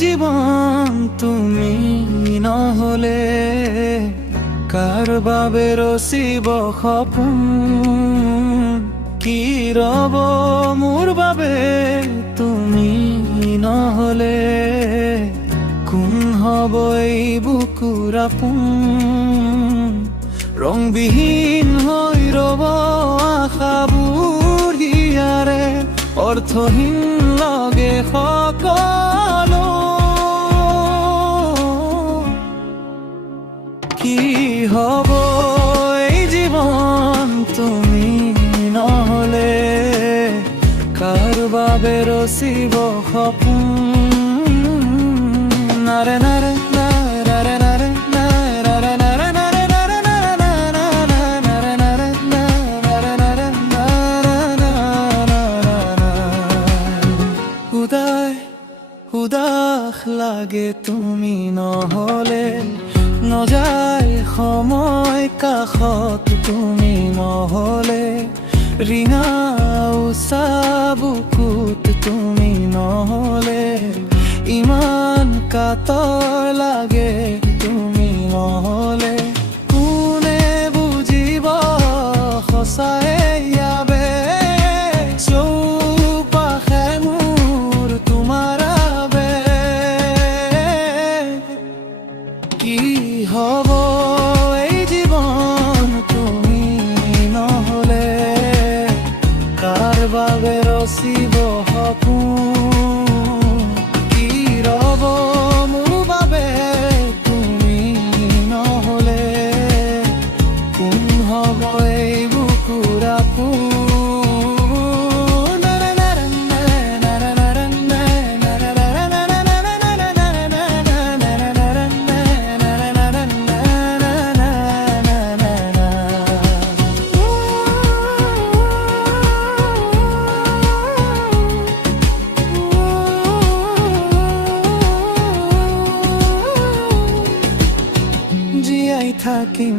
জীবন তুমি নহলে কার বাবে ৰচিব সপোন কি ৰব মোৰ বাবে তুমি নহলে কোন হব এই বুকুৰ আপোন ৰংবিহীন হৈ ৰব আশাবোৰ হিয়াৰে অৰ্থহীন লাগে সকলো কি হব এই জীৱন তুমি নহলে কাৰ বাবে ৰচিব সপোন নাৰে নাৰে নাৰে নাৰে উদাস লাগে তুমি নহলে নযায় সময় কাষত তুমি নহলে ৰিঙা উষা বুকুত তুমি নহলে ইমান কাতৰ লাগে তুমি নহলে কোনে বুজিব সঁচাই ইয়াবে চৌপাশে মোৰ তোমাৰ কি হব এই জীৱন তুমি নহলে কাৰ বাবে ৰচিব সপোন কি ৰব মোৰ বাবে তুমি নহলে কোন হব এই বুকুৰ আপোন জীয়াই থাকিম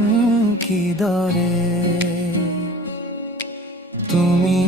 কিদৰে তুমি